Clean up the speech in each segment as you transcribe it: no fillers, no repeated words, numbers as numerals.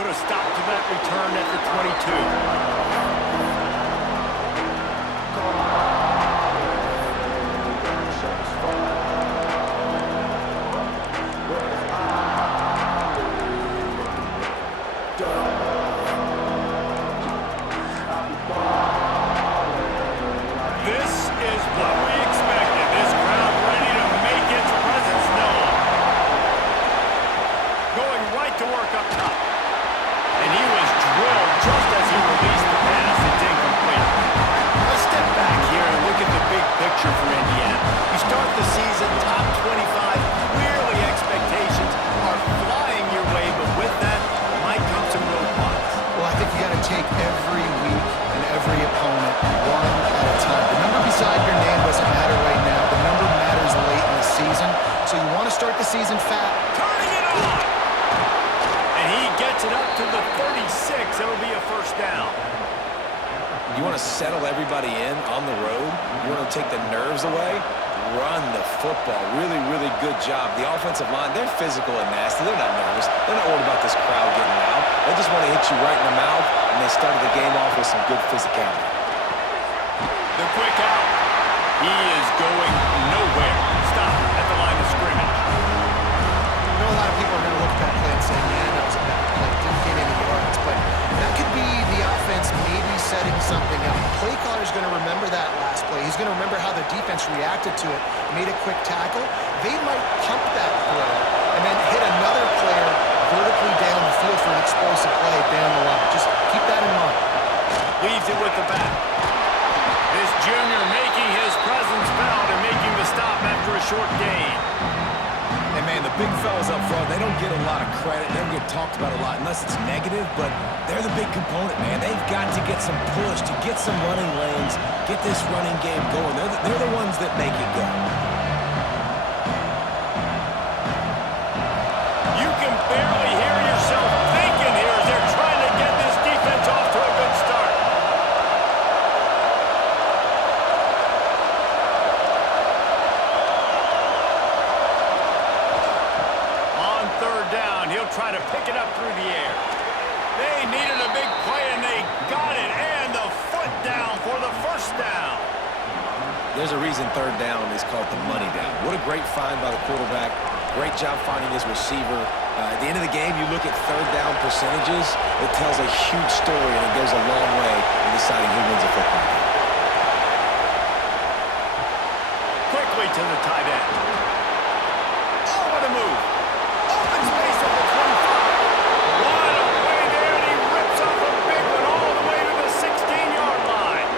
put a stop to that return at the 22. This is what we expected. This crowd ready to make its presence known. Going right to work up top. And he was drilled just as he released the pass. It's incomplete. Let's step back here and look at the big picture for Indiana. You start the season top 25. Clearly expectations are flying your way, but with that might come some roadblocks. Well, I think you got to take every week and every opponent one at a time. The number beside your name doesn't matter right now. The number matters late in the season. So you want to start the season fat. Turning it on! And he gets it up to the 36. It'll be a first down. You want to settle everybody in on the road? You want to take the nerves away? Run the football. Really, really good job. The offensive line, they're physical and nasty. They're not nervous. They're not worried about this crowd getting loud. They just want to hit you right in the mouth, and they started the game off with some good physicality. The quick out. He is going nowhere. Stop at the line of scrimmage. I know a lot of people are going to look at that play and say, man, that was a bad play. Didn't get any yards. But that could be the offense maybe setting something up. The play caller's going to remember that last play. He's going to remember how the defense reacted to it, made a quick tackle. They might pump that throw and then hit another player vertically down the field for an explosive play down the line. Just keep that in mind. Leaves it with the back. This junior making his presence felt and making the stop after a short gain. And, man, the big fellas up front, they don't get a lot of credit. They don't get talked about a lot unless it's negative, but they're the big component, man. They've got to get some push, to get some running lanes, get this running game going. They're the ones that make it go. You can barely hear yourself thinking here as they're trying to get this defense off to a good start. On third down, he'll try to pick it up through the air. They needed a big play, and they got it, and the foot down for the first down. There's a reason third down is called the money down. What a great find by the quarterback. Great job finding his receiver. At the end of the game, you look at third down percentages. It tells a huge story, and it goes a long way in deciding who wins a football game. Quickly to the tight end. Oh, what a move. Open space at the 25. What a play there, and he rips off a big one all the way to the 16-yard line.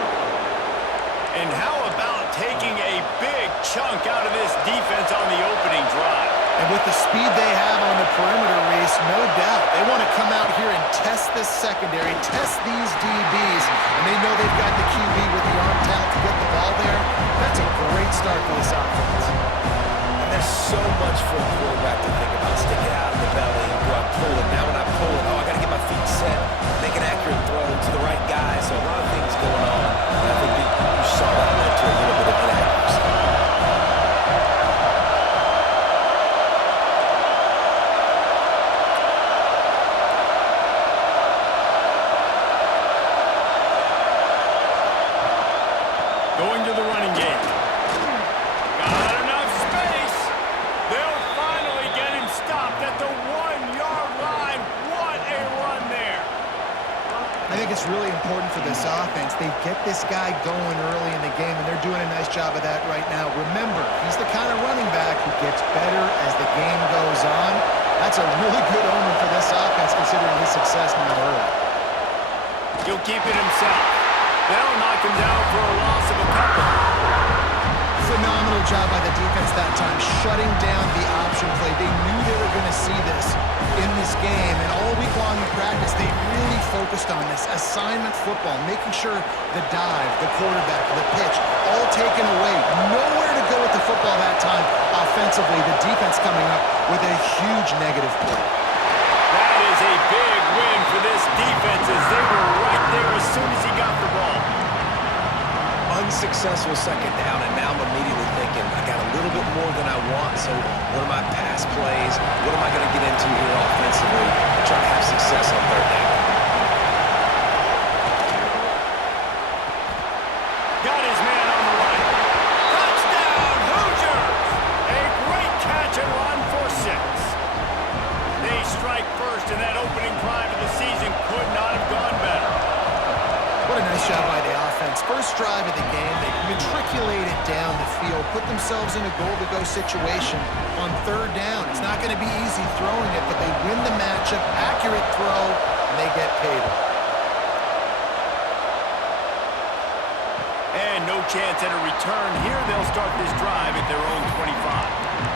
And how about taking a big chunk out of this defense on the opening drive? And with the speed they have on the perimeter, Reese, no doubt, they want to come out here and test this secondary, test these DBs, and they know they've got the QB with the arm talent to get the ball there. That's a great start for this offense. And there's so much for a quarterback to think about. Stick it out of the belly, go out, pull it. Now when I pull it, I got to get my feet set, make an accurate throw to the right guy. So a lot of things going on, and I think you saw that led to a little bit of inaccuracy. Going to the running game. Got enough space. They'll finally get him stopped at the 1-yard line. What a run there. I think it's really important for this offense. They get this guy going early in the game, and they're doing a nice job of that right now. Remember, he's the kind of running back who gets better as the game goes on. That's a really good omen for this offense, considering his success now early. He'll keep it himself. They'll knock him down for a loss of a couple. Phenomenal job by the defense that time, shutting down the option play. They knew they were going to see this in this game, and all week long in practice, they really focused on this assignment football, making sure the dive, the quarterback, the pitch, all taken away. Nowhere to go with the football that time offensively. The defense coming up with a huge negative play. That is a big win for this defense as they were right there as soon as he got the ball. Unsuccessful second down, and now I'm immediately thinking I got a little little bit more than I want. So what are my pass plays? What am I going to get into here offensively to try to have success on third down? Got his man on the right. Touchdown, Hoosiers! A great catch and run for 6. They strike first, and that opening drive of the season could not have gone better. What a nice job by the offense. First drive of the game, they matriculated down the field, put themselves in a goal-to-go situation on third down. It's not going to be easy throwing it, but they win the matchup, accurate throw, and they get paid. And no chance at a return here. They'll start this drive at their own 25.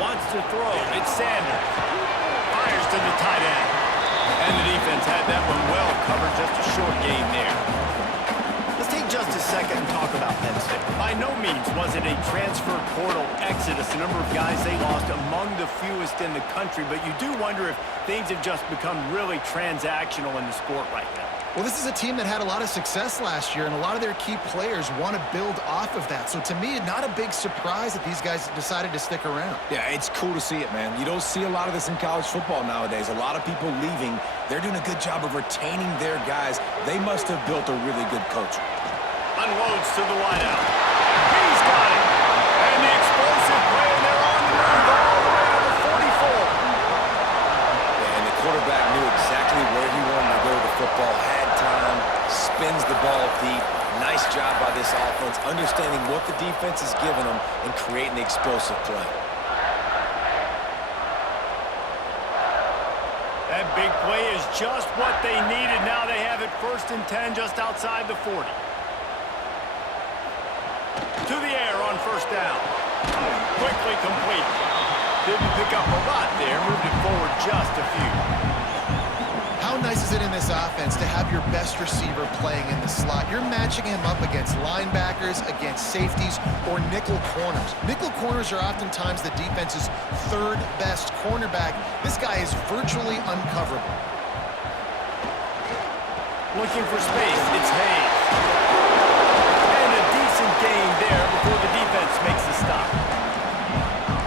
Wants to throw. It's Sanders. Fires to the tight end. And the defense had that one well covered. Just a short gain there. Let's take just a second and talk about Penn State. By no means was it a transfer portal exodus. The number of guys they lost among the fewest in the country. But you do wonder if things have just become really transactional in the sport right now. Well, this is a team that had a lot of success last year, and a lot of their key players want to build off of that. So to me, not a big surprise that these guys decided to stick around. Yeah, it's cool to see it, man. You don't see a lot of this in college football nowadays. A lot of people leaving. They're doing a good job of retaining their guys. They must have built a really good culture. Unloads to the wideout. He's got it. And the explosive play, and they're on the move all the way to the 44. And the quarterback knew exactly where he wanted to go with the football, had time, spins the ball deep. Nice job by this offense, understanding what the defense is giving them and creating the explosive play. That big play is just what they needed. Now they have it 1st and 10 just outside the 40. To the air on 1st down. Quickly complete. Didn't pick up a lot there. Moved it forward just a few. How nice is it in this offense to have your best receiver playing in the slot? You're matching him up against linebackers, against safeties, or nickel corners. Nickel corners are oftentimes the defense's 3rd best cornerback. This guy is virtually uncoverable. Looking for space. It's Hayes. And a decent gain there before the defense makes the stop.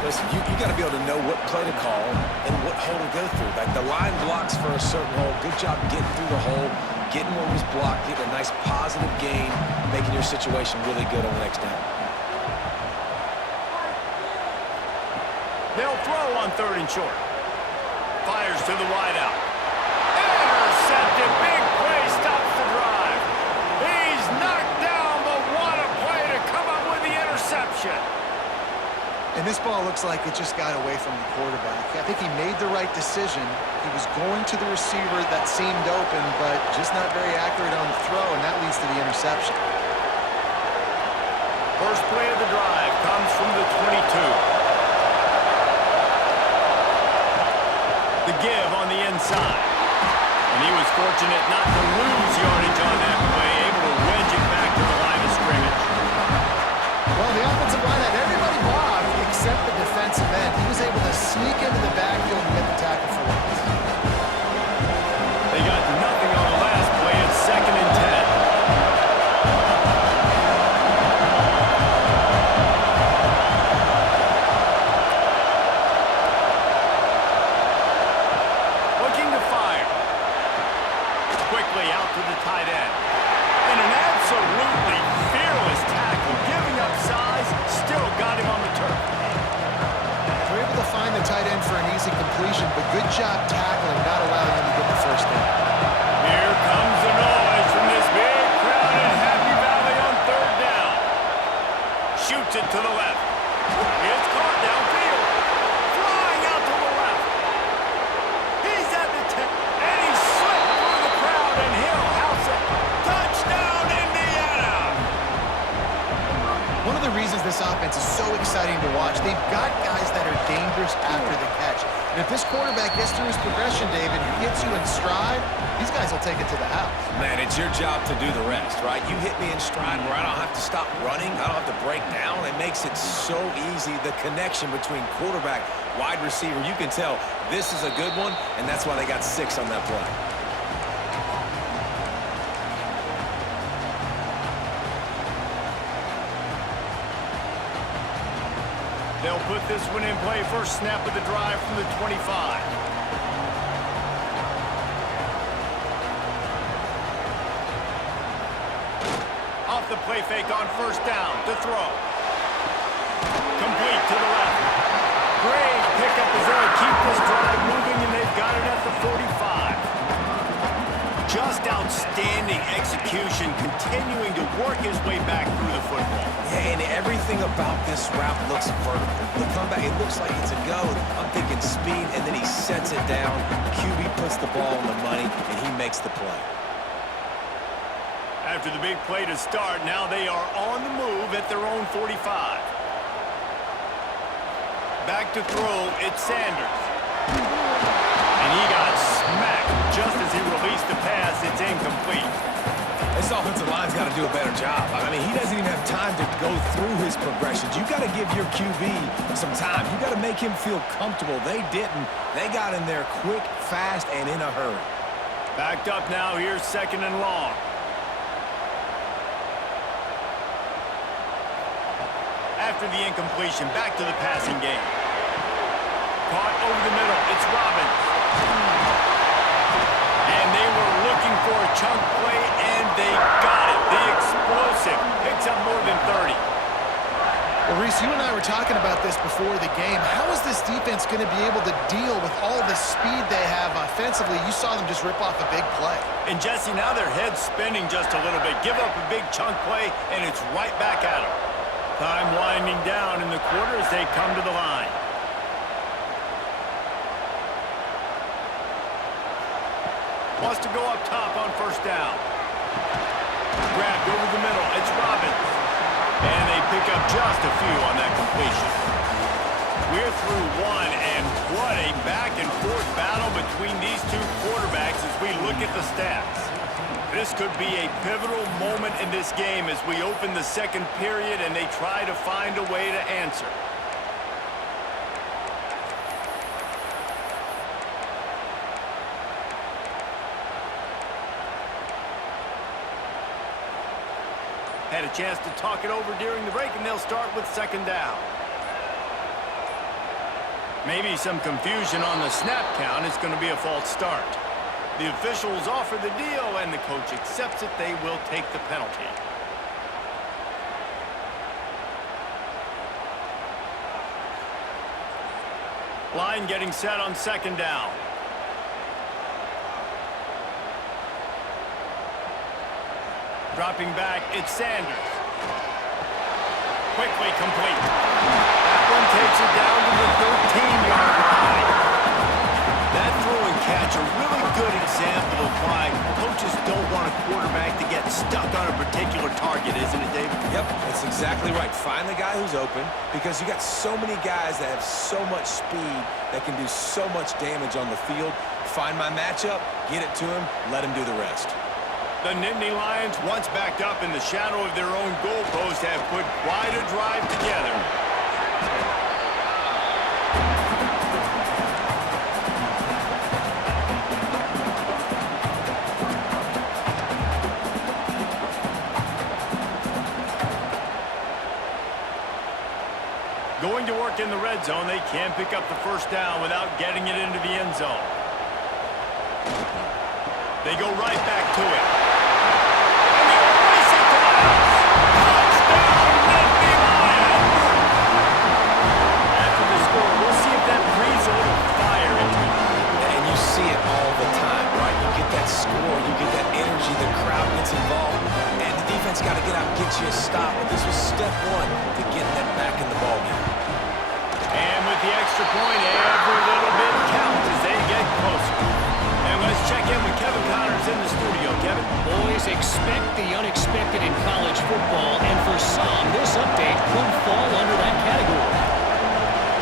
Listen, you got to be able to know what play to call and what hole to go through. Like the line blocks for a certain hole. Good job getting through the hole, getting what was blocked, getting a nice positive gain, making your situation really good on the next down. They'll throw on 3rd and short. Fires to the wideout. Intercepted. Big play stops the drive. He's knocked down, but what a play to come up with the interception. And this ball looks like it just got away from the quarterback. I think he made the right decision. He was going to the receiver that seemed open, but just not very accurate on the throw, and that leads to the interception. First play of the drive comes from the 22. The give on the inside. And he was fortunate not to lose yardage on that play, able to wedge it back to the line of scrimmage. Well, the offensive line had everybody blocked except the defensive end. He was able to sneak into the backfield and get the tackle for loss. They got nothing on the last play. It's 2nd and 10. Looking to fire. Quickly out to the tight end. And an absolutely fearless tackle, giving up size, still got him on the turf. We're able to find the tight end for an easy completion, but good job tackling, not allowing him to get the 1st down. Here comes the noise from this big crowd in Happy Valley on 3rd down. Shoots it to the left. It's caught downfield. Flying out to the left. He's at the 10, and he slipped through the crowd, and he'll house it. Touchdown, Indiana! One of the reasons this offense is so exciting to watch, they've got guys that are dangerous after the catch. And if this quarterback gets through his progression, David, and hits you in stride, these guys will take it to the house. Man, it's your job to do the rest, right? You hit me in stride where I don't have to stop running. I don't have to break down. It makes it so easy. The connection between quarterback, wide receiver, you can tell this is a good one, and that's why they got 6 on that play. They'll put this one in play. First snap of the drive from the 25. Off the play fake on first down to throw. Complete to the left. Great pickup as they keep this drive moving, and they've got it at the 45. Just outstanding execution, continuing to work his way back through the football. Yeah, and everything about this route looks vertical. The comeback, it looks like it's a go. I'm thinking speed, and then he sets it down. QB puts the ball on the money, and he makes the play. After the big play to start, now they are on the move at their own 45. Back to throw, it's Sanders. And he got smacked just as he released the pass. It's incomplete. This offensive line's got to do a better job. I mean, he doesn't even have time to go through his progressions. You got to give your QB some time. You got to make him feel comfortable. They didn't. They got in there quick, fast, and in a hurry. Backed up now. Here's second and long. After the incompletion, back to the passing game. Caught over the middle. It's Robbins. And they were looking for a chunk play, and they got it. The explosive picks up more than 30. Well, Reese, you and I were talking about this before the game. How is this defense going to be able to deal with all the speed they have offensively? You saw them just rip off a big play. And, Jesse, now their head's spinning just a little bit. Give up a big chunk play, and it's right back at them. Time winding down in the quarter as they come to the line. Wants to go up top on first down. Grabbed over the middle. It's Robbins. And they pick up just a few on that completion. We're through one, and what a back-and-forth battle between these two quarterbacks as we look at the stats. This could be a pivotal moment in this game as we open the second period and they try to find a way to answer. Had a chance to talk it over during the break, and they'll start with second down. Maybe some confusion on the snap count. It's going to be a false start. The officials offer the deal, and the coach accepts it. They will take the penalty. Line getting set on second down. Dropping back, it's Sanders. Quickly complete. That one takes it down to the 13-yard line. That throw and catch, a really good example of why coaches don't want a quarterback to get stuck on a particular target, isn't it, David? Yep, that's exactly right. Find the guy who's open because you got so many guys that have so much speed that can do so much damage on the field. Find my matchup, get it to him, let him do the rest. The Nittany Lions, once backed up in the shadow of their own goalpost, have put quite a drive together. Going to work in the red zone, they can't pick up the first down without getting it into the end zone. They go right back to it. And they race it to touchdown, Nittany Lions! After the score, we'll see if that breathes a little fire into it. And you see it all the time, right? You get that score, you get that energy, the crowd gets involved, and the defense got to get out and get you a stop. But this was step one to getting them back in the ballgame. And with the extra point, every little bit counts as they get closer. And let's check in with Kevin Connors in the studio. Kevin? Boys, expect the unexpected in college football, and for some, this update could fall under that category.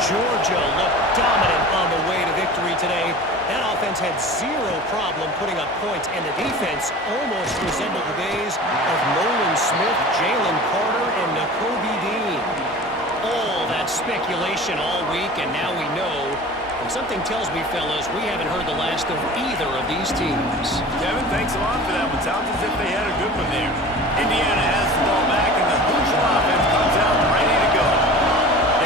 Georgia looked dominant on the way to victory today. That offense had zero problem putting up points, and the defense almost resembled the days of Nolan Smith, Jalen Carter, and Nakobe Dean. All that speculation all week, and now we know. And something tells me, fellas, we haven't heard the last of either of these teams. Kevin, thanks a lot for that one. Sounds as if they had a good one there. Indiana has the ball back, and the Hoosier offense comes out ready to go.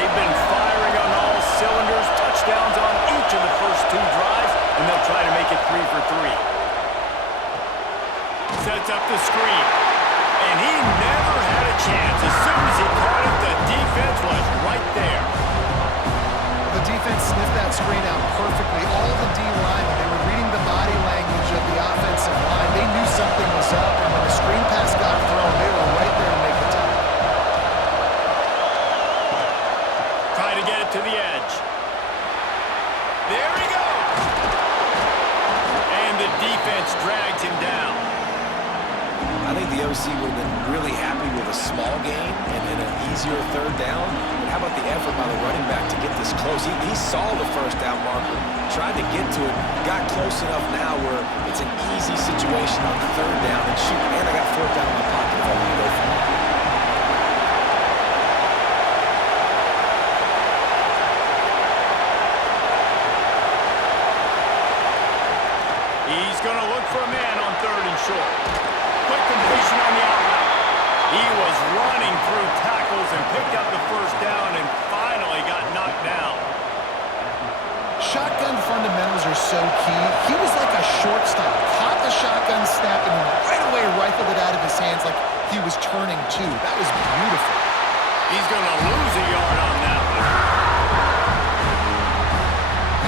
They've been firing on all cylinders, touchdowns on each of the first 2 drives, and they'll try to make it 3 for 3. Sets up the screen, and he never had a chance. As soon as he caught it, the defense was right there. The defense sniffed that screen out perfectly. All the D-linemen, they were reading the body language of the offensive line. They knew something was up, and when the screen pass got thrown, they were right there to make the tackle. Try to get it to the edge. There he goes! And the defense drags him down. I think the OC would have been really happy with a small gain and an easier 3rd down. But how about the effort by the running back to get this close? He saw the 1st down marker, tried to get to it, got close enough now where it's an easy situation on 3rd down. And shoot, man, I got 4th down in my pocket if I want to go for it. He's going to look for a man on 3rd and short. Quick completion on the outlet. He was running through tackles and picked up the 1st down and finally got knocked down. Shotgun fundamentals are so key. He was like a shortstop. Caught the shotgun snap and right away rifled it out of his hands like he was turning too. That was beautiful. He's going to lose a yard on that one.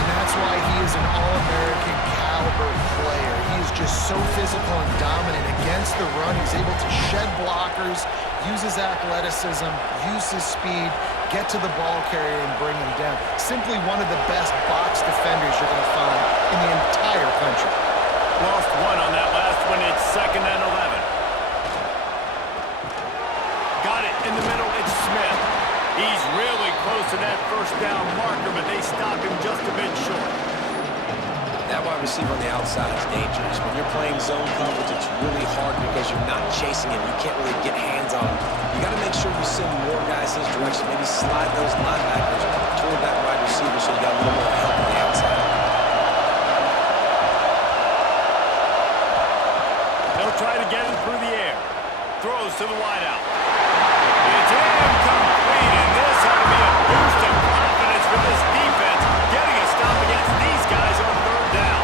And that's why he is an All-American caliber player. He is just so physical and dominant against the run. He's able to shed blockers, use his athleticism, use his speed, get to the ball carrier and bring him down. Simply one of the best box defenders you're going to find in the entire country. Lost 1 on that last one. It's 2nd and 11. Got it in the middle. It's Smith. He's really close to that 1st down marker, but they stop him just a bit short. That wide receiver on the outside is dangerous. When you're playing zone coverage, it's really hard because you're not chasing him. You can't really get hands on him. You got to make sure you send more guys his direction. Maybe slide those linebackers toward that wide receiver so you got a little more help on the outside. They'll try to get him through the air. Throws to the wideout. It's incomplete, and this ought to be a boost of confidence for this defense, getting a stop against these guys on 3rd down.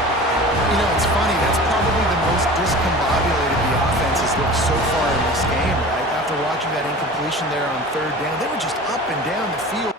You know, it's funny. That's probably the most discombobulated the offense has looked so far in this game, right? After watching that incompletion there on 3rd down, they were just up and down the field.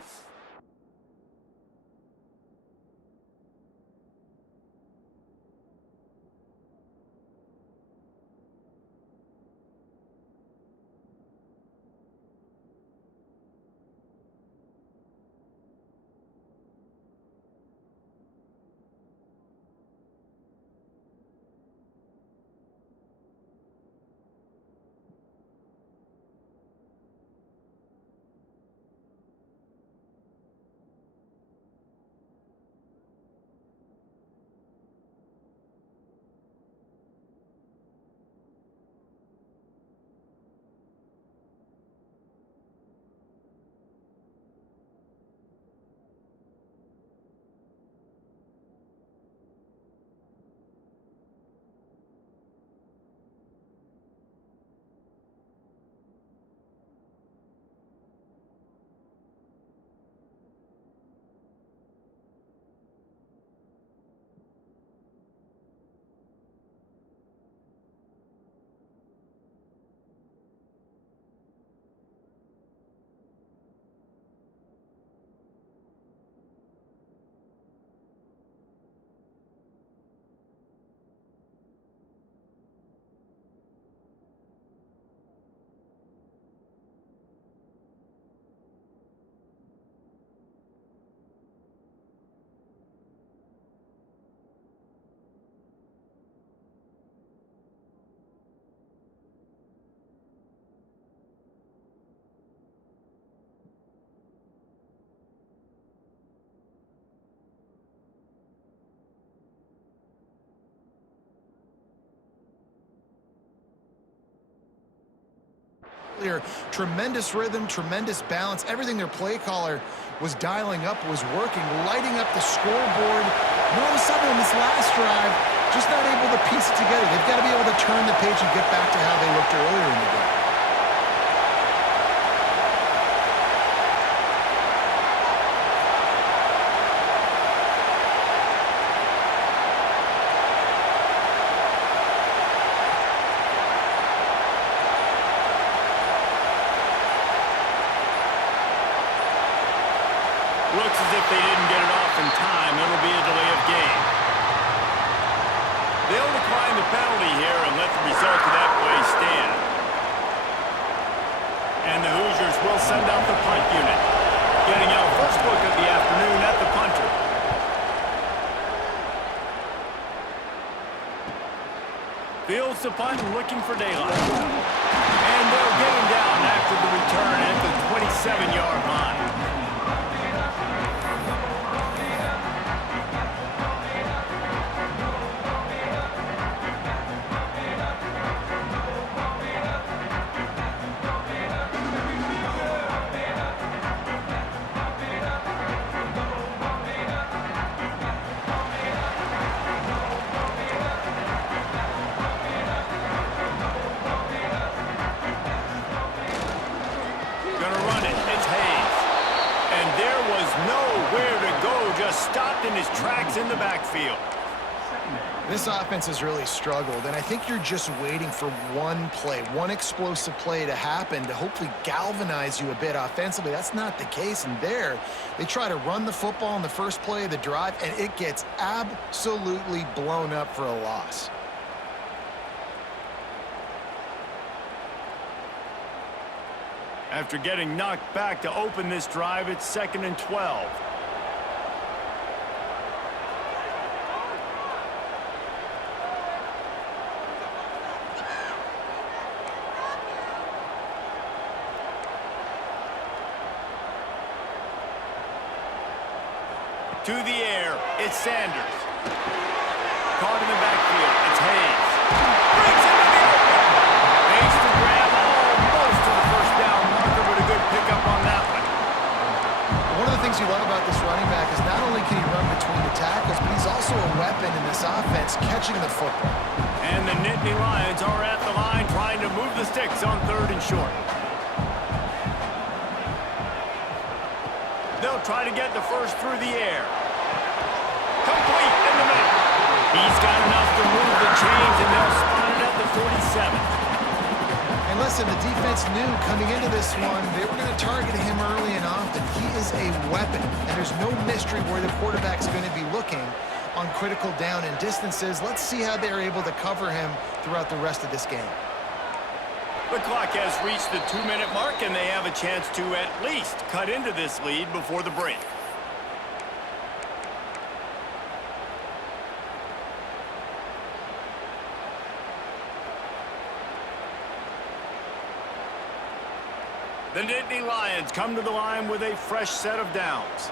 earlier. Tremendous rhythm, tremendous balance. Everything their play caller was dialing up was working, lighting up the scoreboard. And all of a sudden on this last drive, just not able to piece it together. They've got to be able to turn the page and get back to how they looked earlier in the game. Looks as if they didn't get it off in time. It'll be a delay of game. They'll decline the penalty here and let the result of that play stand. And the Hoosiers will send out the punt unit. Getting our first look of the afternoon at the punter. Fields the punt and looking for daylight. And they'll get him down after the return at the 27-yard line. Stopped in his tracks in the backfield. This offense has really struggled, and I think you're just waiting for one play, one explosive play to happen to hopefully galvanize you a bit offensively. That's not the case, and there they try to run the football in the first play of the drive, and it gets absolutely blown up for a loss. After getting knocked back to open this drive, it's 2nd and 12. To the air, it's Sanders. Caught in the backfield, it's Hayes. Brings it to the open. Hayes to grab almost to the first down marker, but a good pickup on that one. One of the things you love about this running back is not only can he run between the tackles, but he's also a weapon in this offense, catching the football. And the Nittany Lions are at the line trying to move the sticks on 3rd and short. They'll try to get the first through the air. Complete in the middle. He's got enough to move the chains, and they'll spot it at the 47. And listen, the defense knew coming into this one, they were going to target him early and often. He is a weapon, and there's no mystery where the quarterback's going to be looking on critical down and distances. Let's see how they're able to cover him throughout the rest of this game. The clock has reached the 2-minute mark, and they have a chance to at least cut into this lead before the break. The Nittany Lions come to the line with a fresh set of downs.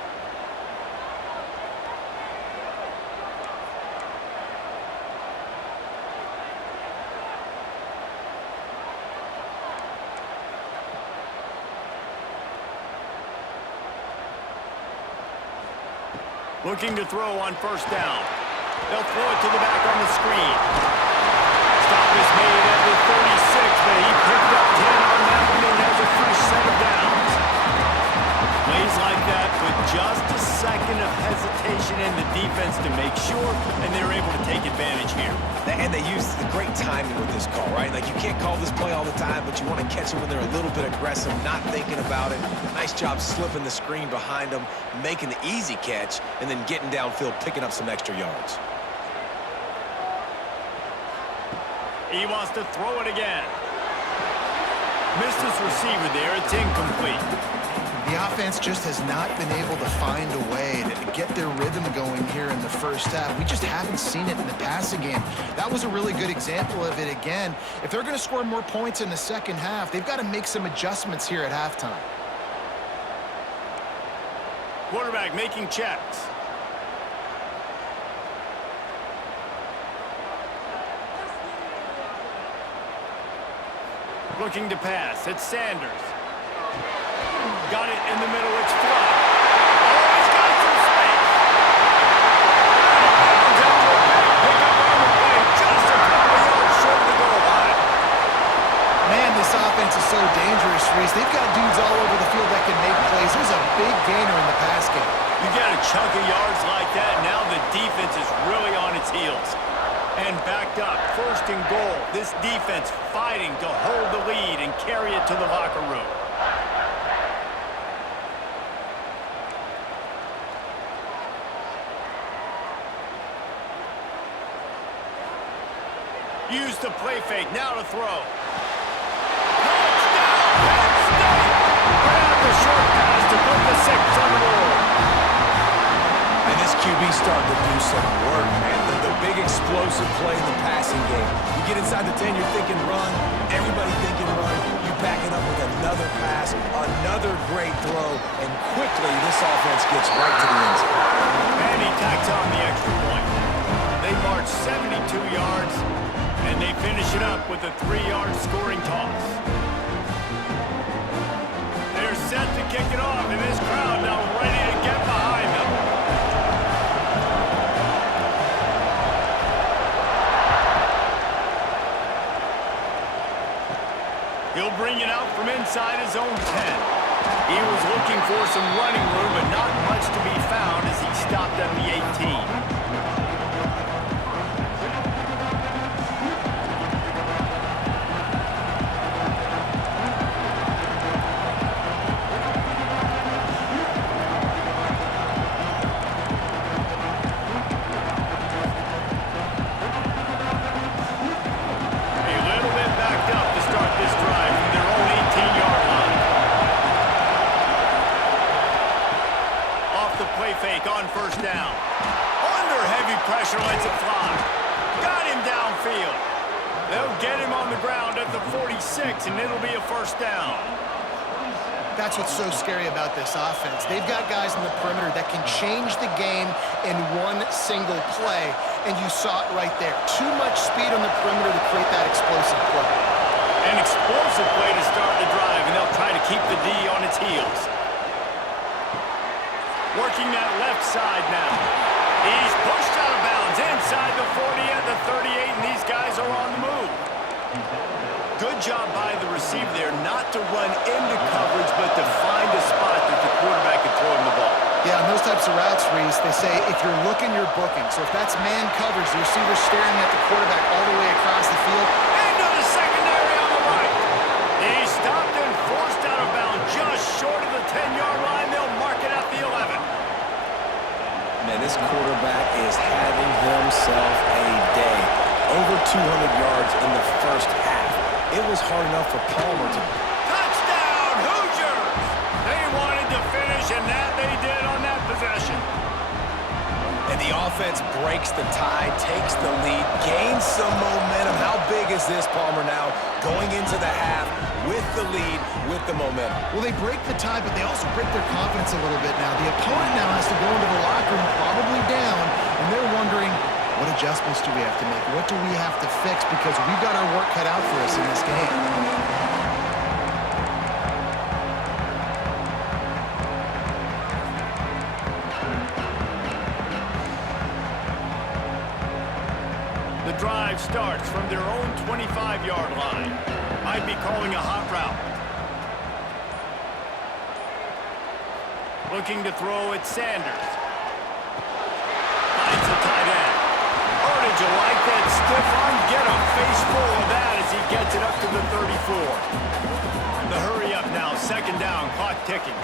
Looking to throw on first down. They'll throw it to the back on the screen. Stop is made at the 36, but he picked up 10 on that one and has a fresh set of downs. Plays like that with just a second of hesitation in the defense to make sure, and they're able to take advantage here. And they use the great timing with this call, right? Like, you can't call this play all the time, but you want to catch them when they're a little bit aggressive, not thinking about it. Nice job slipping the screen behind them, making the easy catch, and then getting downfield, picking up some extra yards. He wants to throw it again. Missed his receiver there. It's incomplete. The offense just has not been able to find a way to get their rhythm going here in the first half. We just haven't seen it in the passing game. That was a really good example of it again. If they're going to score more points in the second half, they've got to make some adjustments here at halftime. Quarterback making checks. Looking to pass. It's Sanders. Got it in the middle. It's Flood. Oh, he's got some space. Bounds after a big pickup on the play. Just a couple of yards short of the goal line. Man, this offense is so dangerous, Reese. They've got dudes all over the field that can make plays. There's a big gainer in the pass game. You get a chunk of yards like that, now the defense is really on its heels. And backed up, 1st and goal. This defense fighting to hold the lead and carry it to the locker room. Use the play fake, now to throw. Touchdown, Penn State! Grab the short pass to put the 6 on the board. And this QB starting to do some work, man. The big explosive play in the passing game. You get inside the 10, you're thinking run. Everybody thinking run. You back it up with another pass, another great throw, and quickly this offense gets right to the end zone. And he tacks on the extra point. They march 72 yards, and they finish it up with a 3-yard scoring toss. They're set to kick it off, and this crowd now ready to get behind them. He'll bring it out from inside his own 10. He was looking for some running room, but not much to be found as he stopped at the 18. Fake on 1st down. Under heavy pressure, lets it fly. Got him downfield. They'll get him on the ground at the 46, and it'll be a 1st down. That's what's so scary about this offense. They've got guys in the perimeter that can change the game in one single play, and you saw it right there. Too much speed on the perimeter to create that explosive play. An explosive play to start the drive, and they'll try to keep the D on its heels. Working that left side now. He's pushed out of bounds inside the 40 and the 38, and these guys are on the move. Good job by the receiver there not to run into coverage, but to find a spot that the quarterback can throw him the ball. Yeah, on those types of routes, Reese, they say if you're looking, you're booking. So if that's man coverage, the receiver's staring at the quarterback all the way across the field. Into the secondary on the right. He stopped and forced out of bounds just short of the 10-yard line. They'll mark it at the 11. Man, this quarterback is having himself a day. Over 200 yards in the 1st half. It was hard enough for Palmer to... Touchdown, Hoosiers! They wanted to finish, and that they did on that possession. And the offense breaks the tie, takes the lead, gains some momentum. How big is this, Palmer, now? Going into the half with the lead, with the momentum. Well, they break the tie, but they also break their confidence a little bit now. The opponent now has to go into the locker room probably down, and they're wondering, what adjustments do we have to make? What do we have to fix? Because we've got our work cut out for us in this game. The drive starts from their own 25-yard line. Might be calling a hot route. Looking to throw at Sanders. Finds the tight end. Oh, did you like that stiff arm? Get a face full of that as he gets it up to the 34. The hurry up now, 2nd down, clock ticking.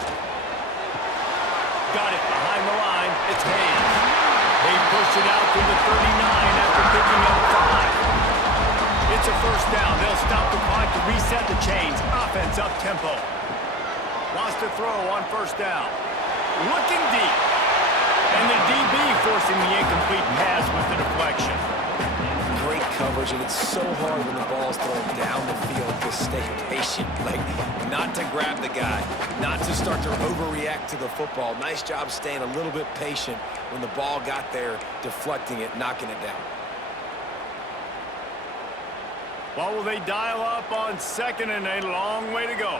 Got it behind the line. It's Hayes. They push it out to the 39 after picking up 5. It's a 1st down. They'll stop the clock to reset the chains. Offense up tempo. Wants to throw on 1st down. Looking deep. And the DB forcing the incomplete pass with the deflection. Great coverage, and it's so hard when the ball's thrown down the field to stay patient. Like, not to grab the guy, not to start to overreact to the football. Nice job staying a little bit patient when the ball got there, deflecting it, knocking it down. What will they dial up on second and a long way to go?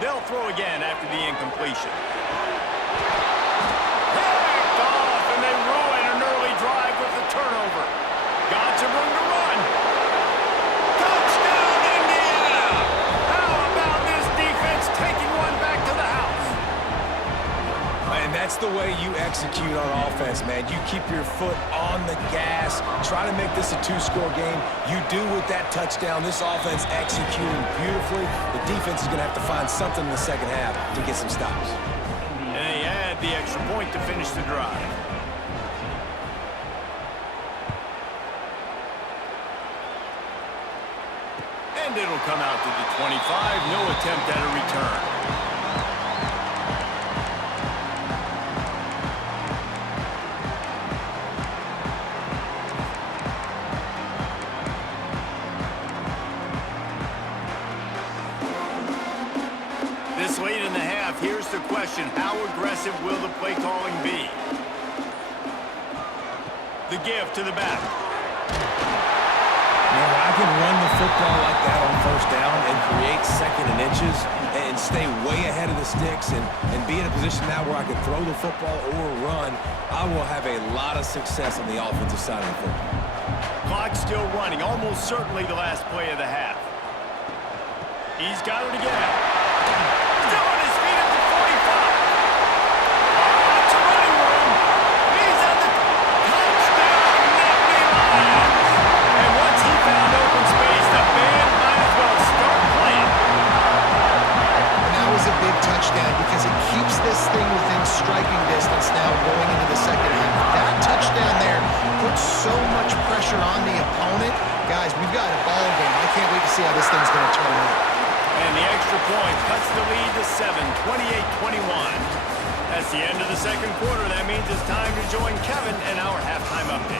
They'll throw again after the incompletion. Picked off, and they ruin an early drive with the turnover. Got some room to run. Touchdown, Indiana! How about this defense taking one back to the house? And that's the way you execute on offense, man. You keep your foot on the gas. Try to make this a two-score game. You do with that touchdown. This offense executing beautifully. The defense is going to have to find something in the second half to get some stops. And they add the extra point to finish the drive. And it'll come out to the 25. No attempt at a return. This late in the half, here's the question. How aggressive will the play calling be? The give to the back. Man, I can run the football like that on first down and create second and inches and stay way ahead of the sticks and be in a position now where I can throw the football or run. I will have a lot of success on the offensive side of the football. Clock still running, almost certainly the last play of the half. He's got it again. Still on his feet at the 45. Lots of running room. He's at the touchdown, Nittany Lions. And once he found open space, the band might as well start playing. And that was a big touchdown because it keeps this thing within striking distance now going into the second half. That touchdown there puts so much pressure on the opponent. Guys, we've got a ball game. I can't wait to see how this thing's going to turn out. And the extra point cuts the lead to 7, 28-21. That's the end of the second quarter. That means it's time to join Kevin in our halftime update.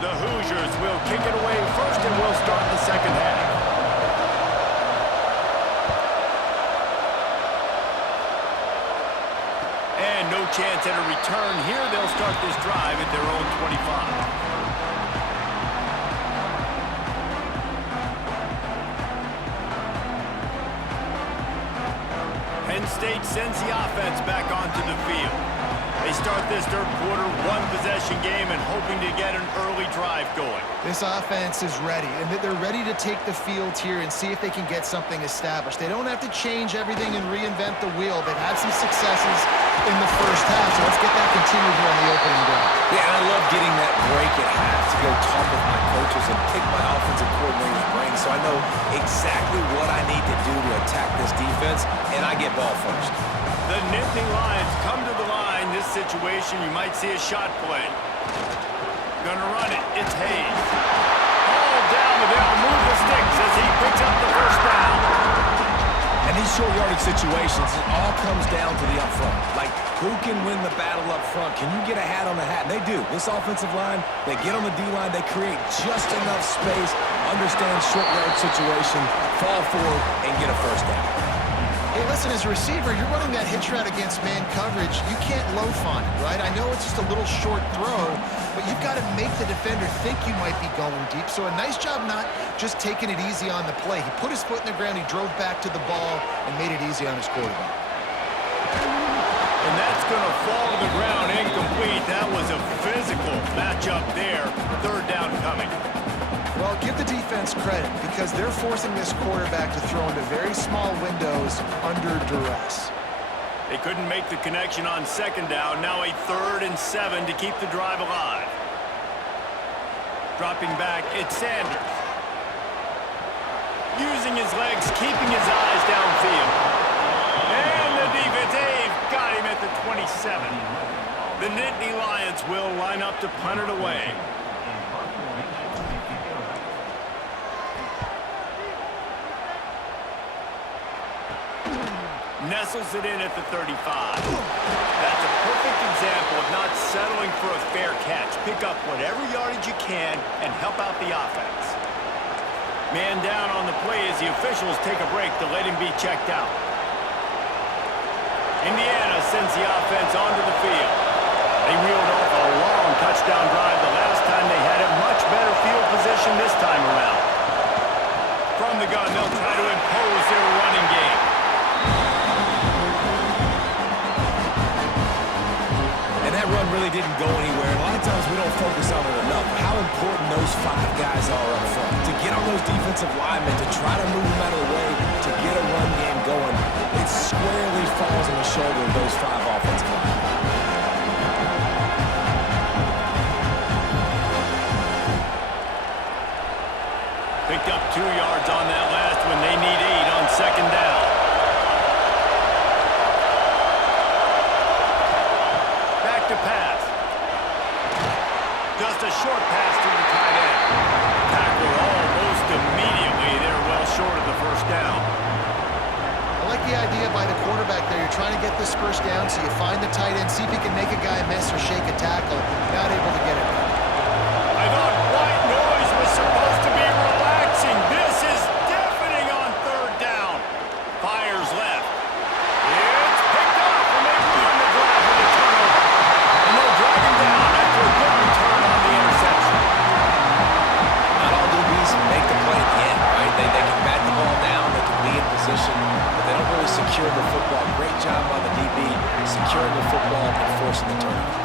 The Hoosiers will kick it away first, and we'll start the second half. And no chance at a return here. They'll start this drive at their own 25. Penn State sends the offense back onto the field. They start this third quarter one-possession game and hoping to get an early drive going. This offense is ready, and they're ready to take the field here and see if they can get something established. They don't have to change everything and reinvent the wheel. They've had some successes in the first half, so let's get that continued here on the opening drive. Yeah, and I love getting that break at half to go talk with my coaches and pick my offensive coordinator's brain so I know exactly what I need to do to attack this defense, and I get ball first. The Nittany Lions come to the line. This situation, you might see a shot play. Gonna run it. It's Hayes. Ball down, but they'll move the sticks as he picks up the first down. And these short yardage situations, it all comes down to the up front. Like, who can win the battle up front? Can you get a hat on the hat? And they do. This offensive line, they get on the D-line, they create just enough space, understand short yardage situation, fall forward, and get a first down. Hey, listen, as a receiver, you're running that hitch route against man coverage. You can't loaf on it, right? I know it's just a little short throw, but you've got to make the defender think you might be going deep. So a nice job not just taking it easy on the play. He put his foot in the ground, he drove back to the ball, and made it easy on his quarterback. And that's going to fall to the ground incomplete. That was a physical matchup there. Third down coming. Well, give the defense credit because they're forcing this quarterback to throw into very small windows under duress. They couldn't make the connection on second down. Now a 3rd and 7 to keep the drive alive. Dropping back, it's Sanders. Using his legs, keeping his eyes downfield. And the defense, they've got him at the 27. The Nittany Lions will line up to punt it away. Nestles it in at the 35. That's a perfect example of not settling for a fair catch. Pick up whatever yardage you can and help out the offense. Man down on the play as the officials take a break to let him be checked out. Indiana sends the offense onto the field. They reel touchdown drive the last time they had a much better field position this time around. From the gun, they'll try to impose their running game. And that run really didn't go anywhere. A lot of times we don't focus on it enough. How important those 5 guys are up front. To get on those defensive linemen, to try to move them out of the way, to get a run game going, it squarely falls on the shoulder of those 5 offensive linemen. Picked up 2 yards on that last one. They need 8 on second down. Back to pass. Just a short pass to the tight end. Tackle almost immediately. They're well short of the first down. I like the idea by the quarterback there. You're trying to get this first down, so you find the tight end, see if he can make a guy miss or shake a tackle. Not able to get it done. I thought white noise was supposed to be relaxing. This is deafening on third down. Fires left. It's picked up, and they ruin the drive with a turnover. And they'll drag him down after a good return on the interception. Not all DBs make the play at the end, right? They can bat the ball down, they can be in position, but they don't really secure the football. Great job by the DB securing the football and forcing the turnover.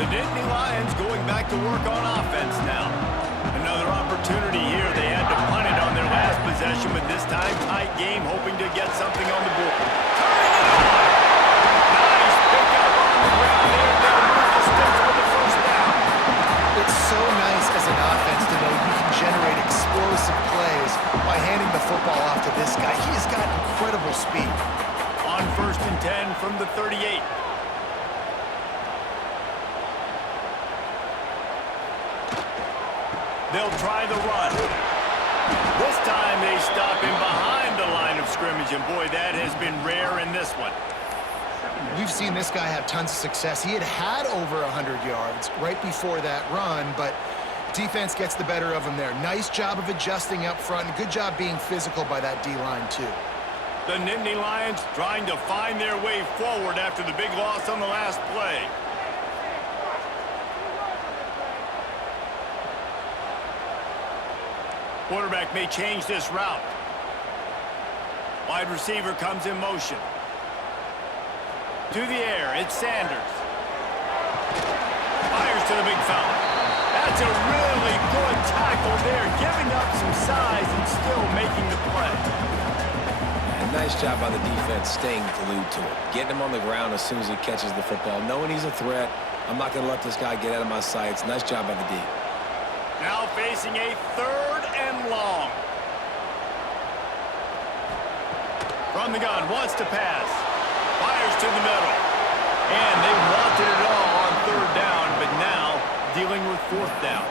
The Nittany Lions going back to work on offense now. Another opportunity here. They had to punt it on their last possession, but this time tight game, hoping to get something on the board. Turning it on! Nice pickup on the ground there. They'll move the sticks for the first down. It's so nice as an offense to know you can generate explosive plays by handing the football off to this guy. He has got incredible speed. On 1st and 10 from the 38. They'll try the run. This time they stop him behind the line of scrimmage, and boy, that has been rare in this one. We've seen this guy have tons of success. He had over 100 yards right before that run, but defense gets the better of him there. Nice job of adjusting up front, and good job being physical by that D-line, too. The Nittany Lions trying to find their way forward after the big loss on the last play. Quarterback may change this route. Wide receiver comes in motion. To the air, it's Sanders. Fires to the big foul. That's a really good tackle there, giving up some size and still making the play. And nice job by the defense staying glued to it. Getting him on the ground as soon as he catches the football. Knowing he's a threat, I'm not going to let this guy get out of my sights. Nice job by the D. Now facing a 3rd and long. From the gun, wants to pass. Fires to the middle. And they wanted it all on 3rd down, but now dealing with 4th down.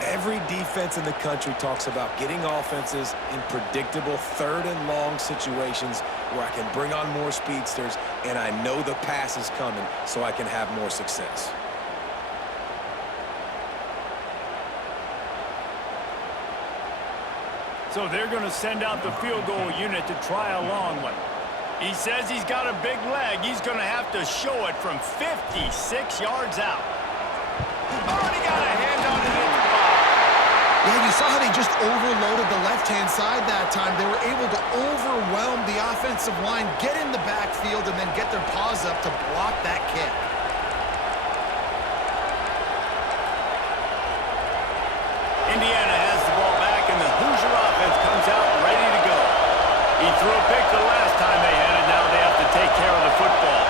Every defense in the country talks about getting offenses in predictable 3rd and long situations where I can bring on more speedsters and I know the pass is coming so I can have more success. So they're going to send out the field goal unit to try a long one. He says he's got a big leg. He's going to have to show it from 56 yards out. Already got a hand on it in the block. Yeah, you saw how they just overloaded the left-hand side that time. They were able to overwhelm the offensive line, get in the backfield, and then get their paws up to block that kick. Indiana has the ball back, and the Hoosier offense comes out ready to go. He threw a pick the last time they had it. Now they have to take care of the football.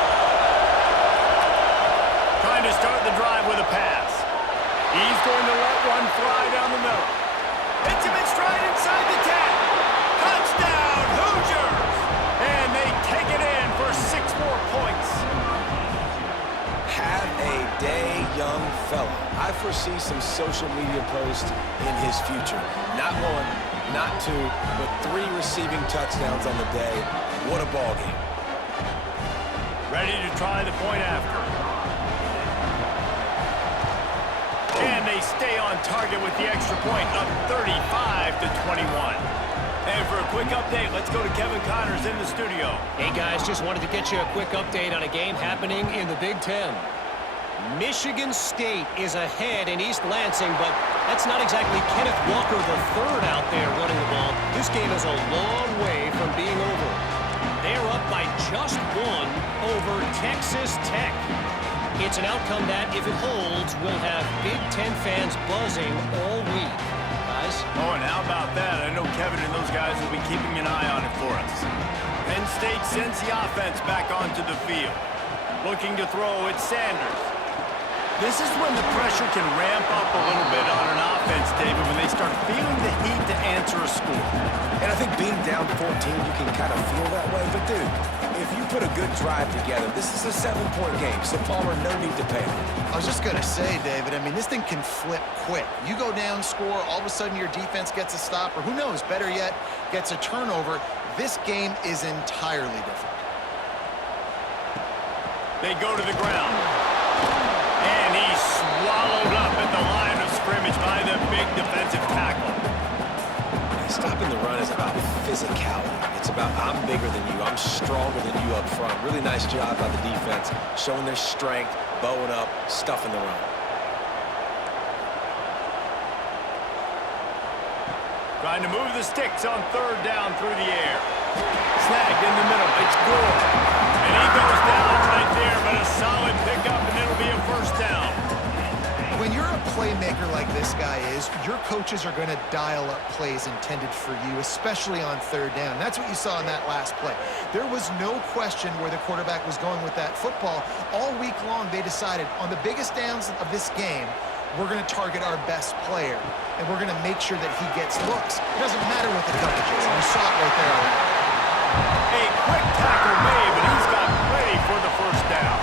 Trying to start the drive with a pass. He's going to let one fly down the middle. Hits him in stride inside the 10. Touchdown, Hoosiers! And they take it in for 6 more points. Have a day, young fella. I foresee some social media posts in his future. Not 1, not 2, but 3 receiving touchdowns on the day. What a ball game. Ready to try the point after. And they stay on target with the extra point, up 35-21. And for a quick update, let's go to Kevin Connors in the studio. Hey, guys, just wanted to get you a quick update on a game happening in the Big Ten. Michigan State is ahead in East Lansing, but that's not exactly Kenneth Walker III out there running the ball. This game is a long way from being over. They're up by just one over Texas Tech. It's an outcome that, if it holds, will have Big Ten fans buzzing all week. Guys? Oh, and how about that? I know Kevin and those guys will be keeping an eye on it for us. Penn State sends the offense back onto the field. Looking to throw, it's Sanders. This is when the pressure can ramp up a little bit on an offense, David, when they start feeling the heat to answer a score. And I think being down 14, you can kind of feel that way. But, dude, if you put a good drive together, this is a 7-point game, so Palmer, no need to panic. I was just going to say, David, I mean, this thing can flip quick. You go down, score, all of a sudden your defense gets a stop, or who knows, better yet, gets a turnover. This game is entirely different. They go to the ground. And he's swallowed up at the line of scrimmage by the big defensive tackle. Stopping the run is about physicality. It's about I'm bigger than you, I'm stronger than you up front. Really nice job by the defense, showing their strength, bowing up, stuffing the run. Trying to move the sticks on third down through the air. Snagged in the middle, it's Gore. And he goes down right there, but a solid pickup, and it'll be a first down. When you're a playmaker like this guy is, your coaches are going to dial up plays intended for you, especially on third down. That's what you saw in that last play. There was no question where the quarterback was going with that football. All week long, they decided on the biggest downs of this game, we're going to target our best player, and we're going to make sure that he gets looks. It doesn't matter what the coverage is, and you saw it right there. A quick tackle made, but he's got ready for the first down.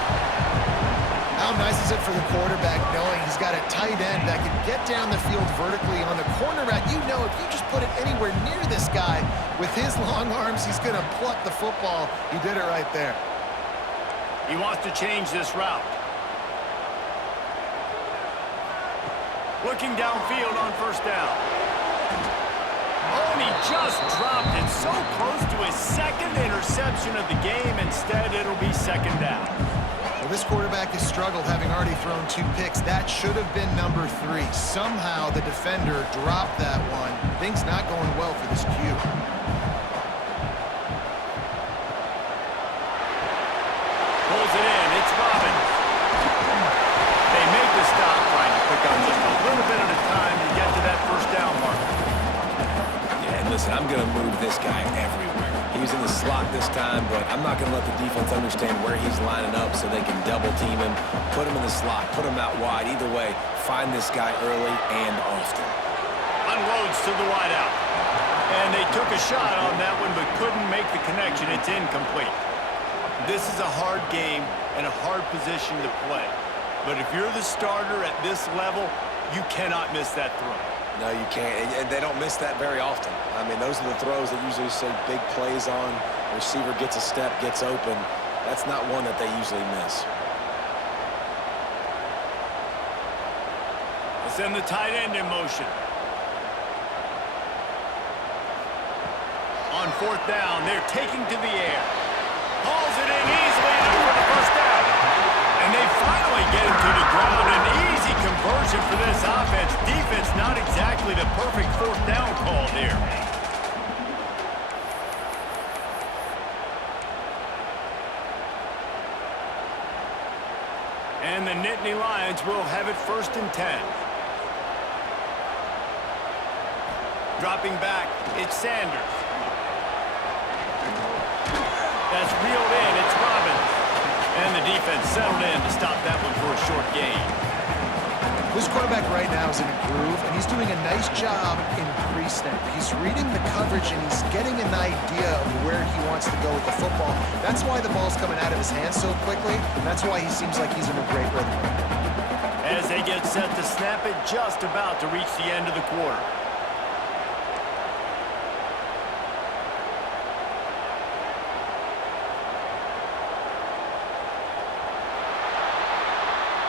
How nice is it for the quarterback knowing he's got a tight end that can get down the field vertically on the cornerback? You know if you just put it anywhere near this guy with his long arms, he's going to pluck the football. He did it right there. He wants to change this route. Looking downfield on first down. Oh, and he just dropped it so close to his second interception of the game. Instead, it'll be second down. Well, this quarterback has struggled, having already thrown 2 picks. That should have been number 3. Somehow the defender dropped that one. Things not going well for this Q. Pulls it in. It's Robbins. They make the stop, trying to pick up just a little bit at a time to get to that first down mark. Yeah, and listen, I'm going to move this guy everywhere. He's in the slot this time, but I'm not going to let the defense understand where he's lining up so they can double team him, put him in the slot, put him out wide. Either way, find this guy early and often. Unloads to the wideout. And they took a shot on that one, but couldn't make the connection. It's incomplete. This is a hard game and a hard position to play. But if you're the starter at this level, you cannot miss that throw. No, you can't, and they don't miss that very often. I mean, those are the throws that usually say big plays on. Receiver gets a step, gets open. That's not one that they usually miss. They send the tight end in motion. On fourth down, they're taking to the air. Hauls it in easily enough for the first down. And they finally get him to the ground. An easy conversion for this offense. Defense not exactly the perfect fourth down call here. And the Nittany Lions will have it 1st and 10. Dropping back, it's Sanders. That's reeled in, it's Robbins. And the defense settled in to stop that one for a short gain. This quarterback right now is in a groove, and he's doing a nice job in pre-snap. He's reading the coverage, and he's getting an idea of where he wants to go with the football. That's why the ball's coming out of his hands so quickly, and that's why he seems like he's in a great rhythm. As they get set to snap it, just about to reach the end of the quarter.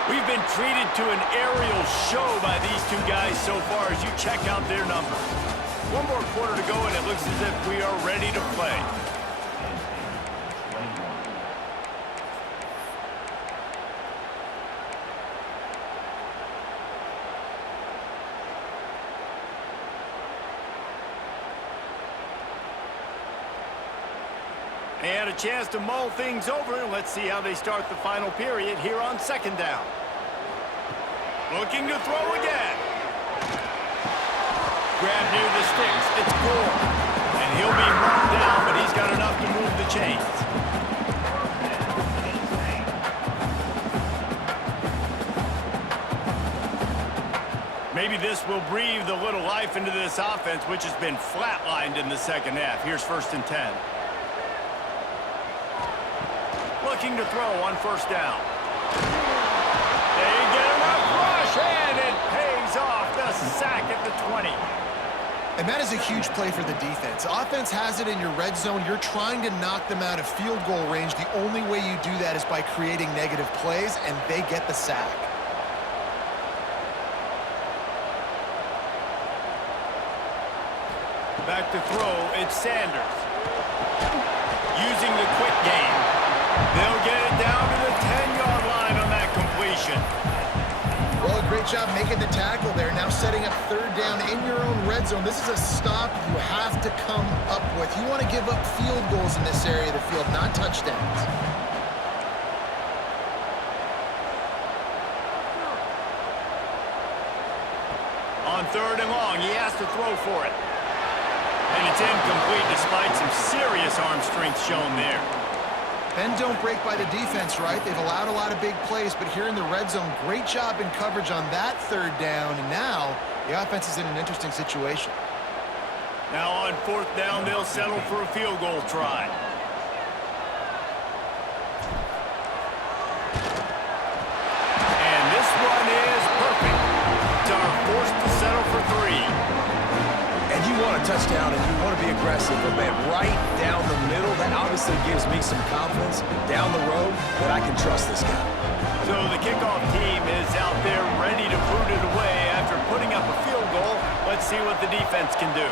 We've been treated to an aerial show by these two guys so far as you check out their numbers. One more quarter to go, and it looks as if we are ready to play. They had a chance to mull things over. Let's see how they start the final period here on second down. Looking to throw again. Grab near the sticks. It's Gore. And he'll be run down, but he's got enough to move the chains. Maybe this will breathe a little life into this offense, which has been flatlined in the second half. Here's 1st and 10. Looking to throw on first down. They get enough rush, and it pays off. The sack at the 20. And that is a huge play for the defense. Offense has it in your red zone. You're trying to knock them out of field goal range. The only way you do that is by creating negative plays, and they get the sack. Back to throw, it's Sanders. Using the quick game. They'll get it down to the 10-yard line on that completion. Well, great job making the tackle there. Now setting up third down in your own red zone. This is a stop you have to come up with. You want to give up field goals in this area of the field, not touchdowns. On third and long, he has to throw for it. And it's incomplete despite some serious arm strength shown there. Bend don't break by the defense, right? They've allowed a lot of big plays, but here in the red zone, great job in coverage on that third down, and now the offense is in an interesting situation. Now on fourth down, they'll settle for a field goal try. And this one is perfect. Are forced to settle for 3. And you want a touchdown and you want to be aggressive, but man, right down the middle, that obviously gives me some confidence down the road that I can trust this guy. So the kickoff team is out there ready to boot it away after putting up a field goal. Let's see what the defense can do.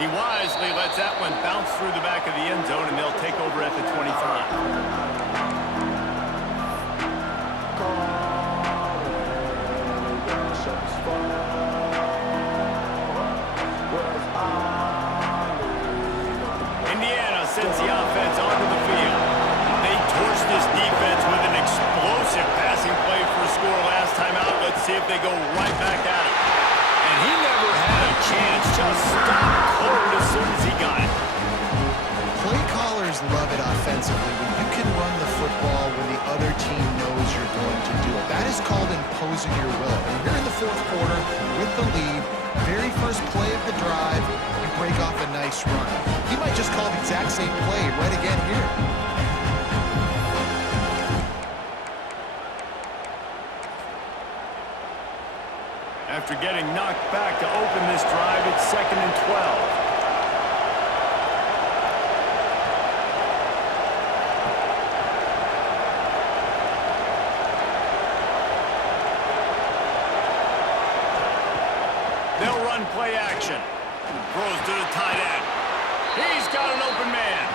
He wisely lets that one bounce through the back of the end zone, and they'll take over at the 25. Sends the offense onto the field. They torched this defense with an explosive passing play for a score last time out. Let's see if they go right back at it. And he never had a chance. Just stopped cold as soon as he got it. Play callers love it offensively when you can run the football when the other team knows you're going to do it. That is called imposing your will. And here in the fourth quarter with the lead, very first play of the drive, you break off a nice run. He might just call the exact same play right again here. After getting knocked back to open this drive, it's 2nd and 12. They'll run play action. Throws to the tight end. He's got an open man.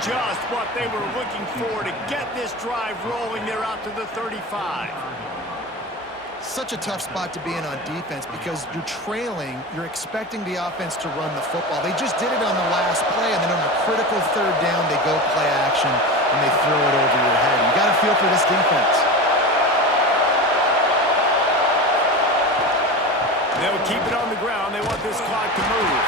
Just what they were looking for to get this drive rolling. They're out to the 35. Such a tough spot to be in on defense because you're trailing, you're expecting the offense to run the football. They just did it on the last play, and then on a critical third down, they go play action, and they throw it over your head. You got to feel for this defense. They'll keep it on the ground. They want this clock to move.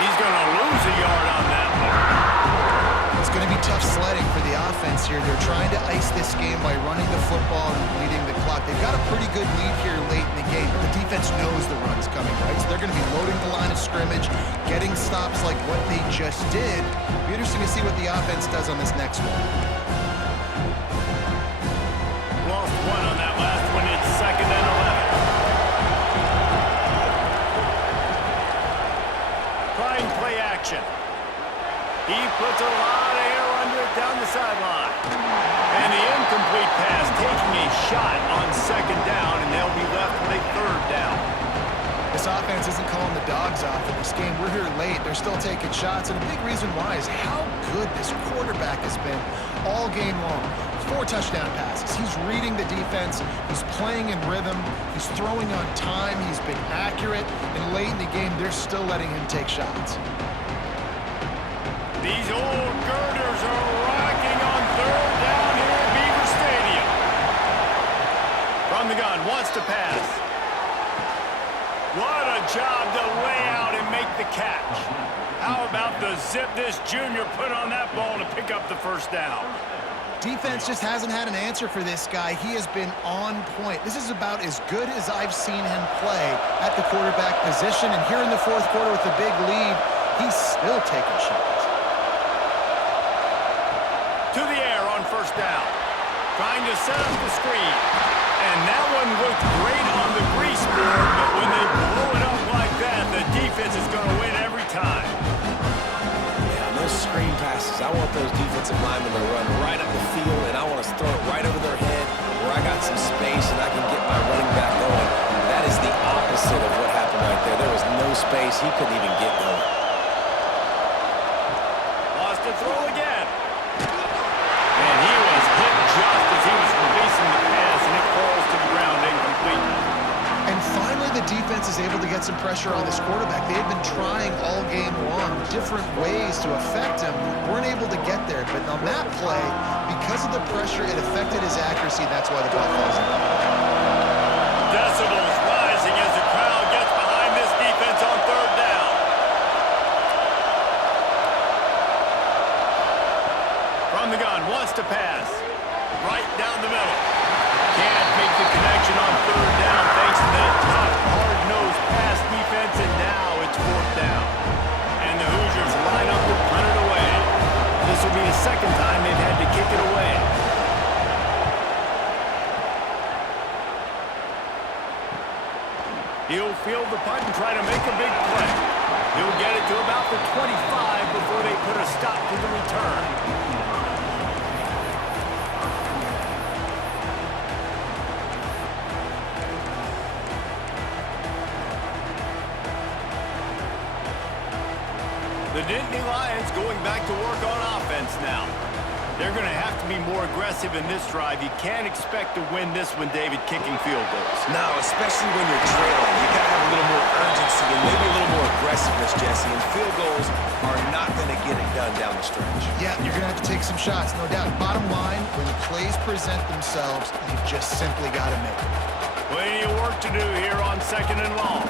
He's going to lose a yard on that one. It's going to be tough sledding for the offense here. They're trying to ice this game by running the football and bleeding the clock. They've got a pretty good lead here late in the game, but the defense knows the run's coming, right? So they're going to be loading the line of scrimmage, getting stops like what they just did. Be interesting to see what the offense does on this next one. Lost one on that last one. It's 2nd and 11. Trying play action. He puts a lot of air under it down the sideline. And the incomplete pass taking a shot on 2nd down, and they'll be left with a 3rd down. offense isn't calling the dogs off in this game. We're here late. They're still taking shots, and a big reason why is how good this quarterback has been all game long. 4 touchdown passes. He's reading the defense. He's playing in rhythm. He's throwing on time. He's been accurate. And late in the game, they're still letting him take shots. These old girders are rocking on third down here at Beaver Stadium. From the gun, wants to pass. What a job to lay out and make the catch. How about the zip this junior put on that ball to pick up the first down? Defense just hasn't had an answer for this guy. He has been on point. This is about as good as I've seen him play at the quarterback position. And here in the fourth quarter with a big lead, he's still taking shots. To the air on first down. Trying to set up the screen. And that one looked great on the grease board, but when they blow it up like that, the defense is going to win every time. Yeah, those screen passes, I want those defensive linemen to run right up the field, and I want to throw it right over their head where I got some space and I can get my running back going. That is the opposite of what happened right there. There was no space. He couldn't even get going. Lost to throw again. And he was hit just as he was releasing the pass, and it falls to the ground incomplete. And finally, the defense is able to get some pressure on this quarterback. They had been trying all game long different ways to affect him. Weren't able to get there. But on that play, because of the pressure, it affected his accuracy. That's why the ball falls in. Decibels rising as the crowd gets behind this defense on third down. From the gun, wants to pass. Right down the middle. Can't make the connection on third down thanks to that tough, hard-nosed pass defense, and now it's fourth down. And the Hoosiers line up to punt it away. This will be the second time they've had to kick it away. He'll field the punt and try to make a big play. He'll get it to about the 25 before they put a stop to the return. The Nittany Lions going back to work on offense now. They're going to have to be more aggressive in this drive. You can't expect to win this one, David, kicking field goals. No, especially when you're trailing. You got to have a little more urgency and maybe a little more aggressiveness, Jesse. And field goals are not going to get it done down the stretch. Yeah, you're going to have to take some shots, no doubt. Bottom line, when the plays present themselves, you've just simply got to make them. Plenty of work to do here on second and long.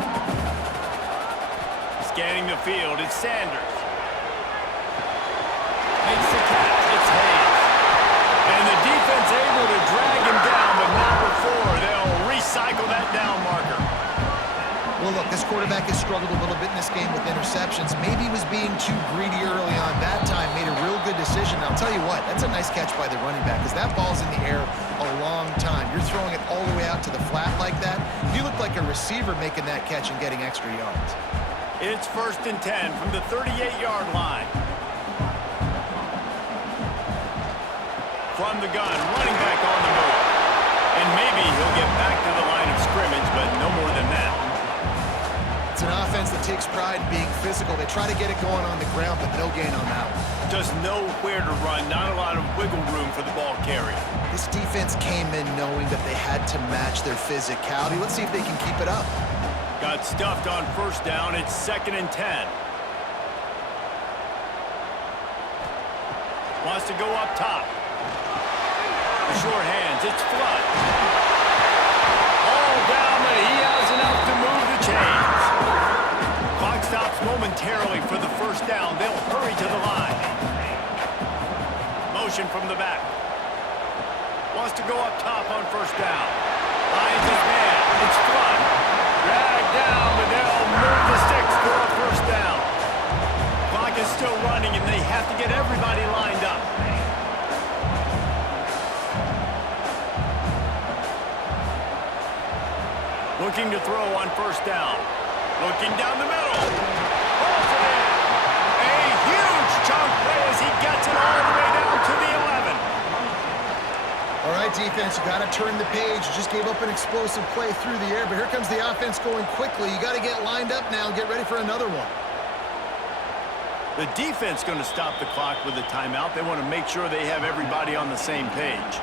Scanning the field, it's Sanders. Makes the catch, it's Hayes. And the defense able to drag him down, but not before they'll recycle that down marker. Well, look, this quarterback has struggled a little bit in this game with interceptions. Maybe he was being too greedy early on. That time made a real good decision. I'll tell you what, that's a nice catch by the running back because that ball's in the air a long time. You're throwing it all the way out to the flat like that. You look like a receiver making that catch and getting extra yards. It's 1st and 10 from the 38-yard line. From the gun, running back on the move. And maybe he'll get back to the line of scrimmage, but no more than that. It's an offense that takes pride in being physical. They try to get it going on the ground, but no gain on that one. Just nowhere to run, not a lot of wiggle room for the ball carrier. This defense came in knowing that they had to match their physicality. Let's see if they can keep it up. Got stuffed on first down. It's 2nd and 10. Wants to go up top. The short hands, it's Flood. All down, but he has enough to move the chains. Clock stops momentarily for the first down. They'll hurry to the line. Motion from the back. Wants to go up top on first down. Lions his man. It's Flood. Dragged down, but they'll move the sticks for a first down. Clock is still running, and they have to get everybody lined up. Looking to throw on first down. Looking down the middle. Pulls it in. A huge chunk play as he gets it all the way down to the 11. All right, defense. defense, you got to turn the page. You just gave up an explosive play through the air, but here comes the offense going quickly. You got to get lined up now and get ready for another one. The defense going to stop the clock with a timeout. They want to make sure they have everybody on the same page.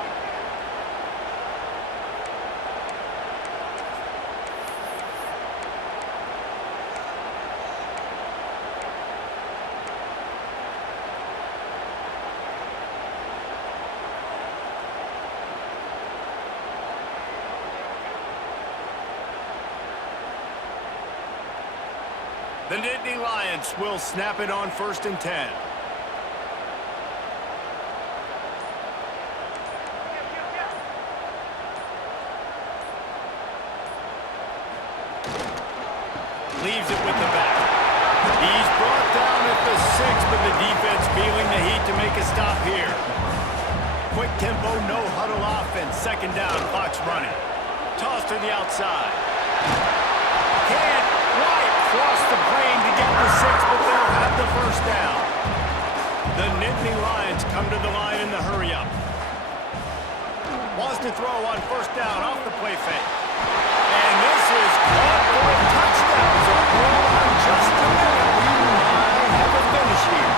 The Nittany Lions will snap it on 1st and 10. Leaves it with the back. He's brought down at the 6, but the defense feeling the heat to make a stop here. Quick tempo, no huddle offense. 2nd down, clock's running. Toss to the outside. Can't quite cross the plane to get the 6, but they'll have the 1st down. The Nittany Lions come to the line in the hurry-up. Wants to throw on 1st down off the play fake. And this is caught for a touchdown. So hold on just a minute. We might have a finish here.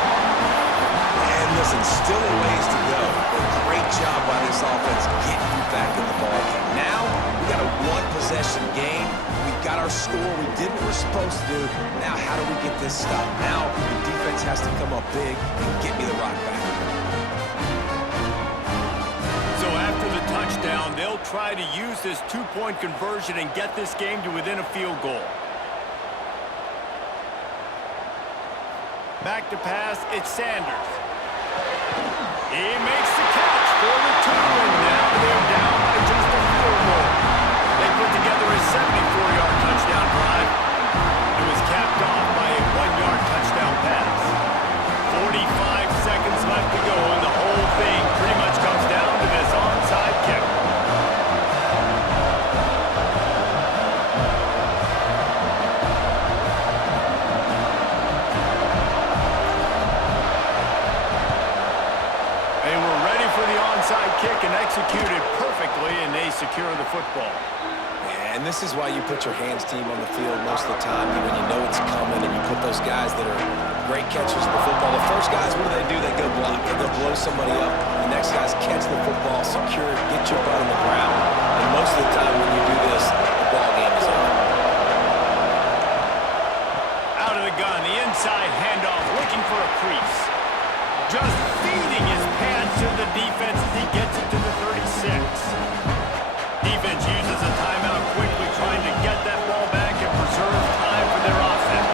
And listen, still a ways to go. But great job by this offense getting you back in the ballgame. Now, we got a one-possession game. We got our score. We did what we're supposed to do. Now, how do we get this stopped? Now, the defense has to come up big and get me the rock back. So after the touchdown, they'll try to use this 2-point conversion and get this game to within a field goal. Back to pass, it's Sanders. He makes the catch for the 2, and now they're down by just a field goal. They put together a 74-yard touchdown drive. It was capped off by a 1-yard touchdown pass. 45 seconds left to go, and the whole thing pretty much comes down to this onside kick. They were ready for the onside kick and executed perfectly, and they secure the football. And this is why you put your hands team on the field most of the time when you know it's coming, and you put those guys that are great catchers of the football. The first guys, what do? They go block. They go blow somebody up. The next guys catch the football, secure it, get your butt on the ground. And most of the time when you do this, the ball game is over. Out of the gun, the inside handoff, looking for a crease. Just feeding his pants to the defense as he gets it to the 36. Defense uses a timeout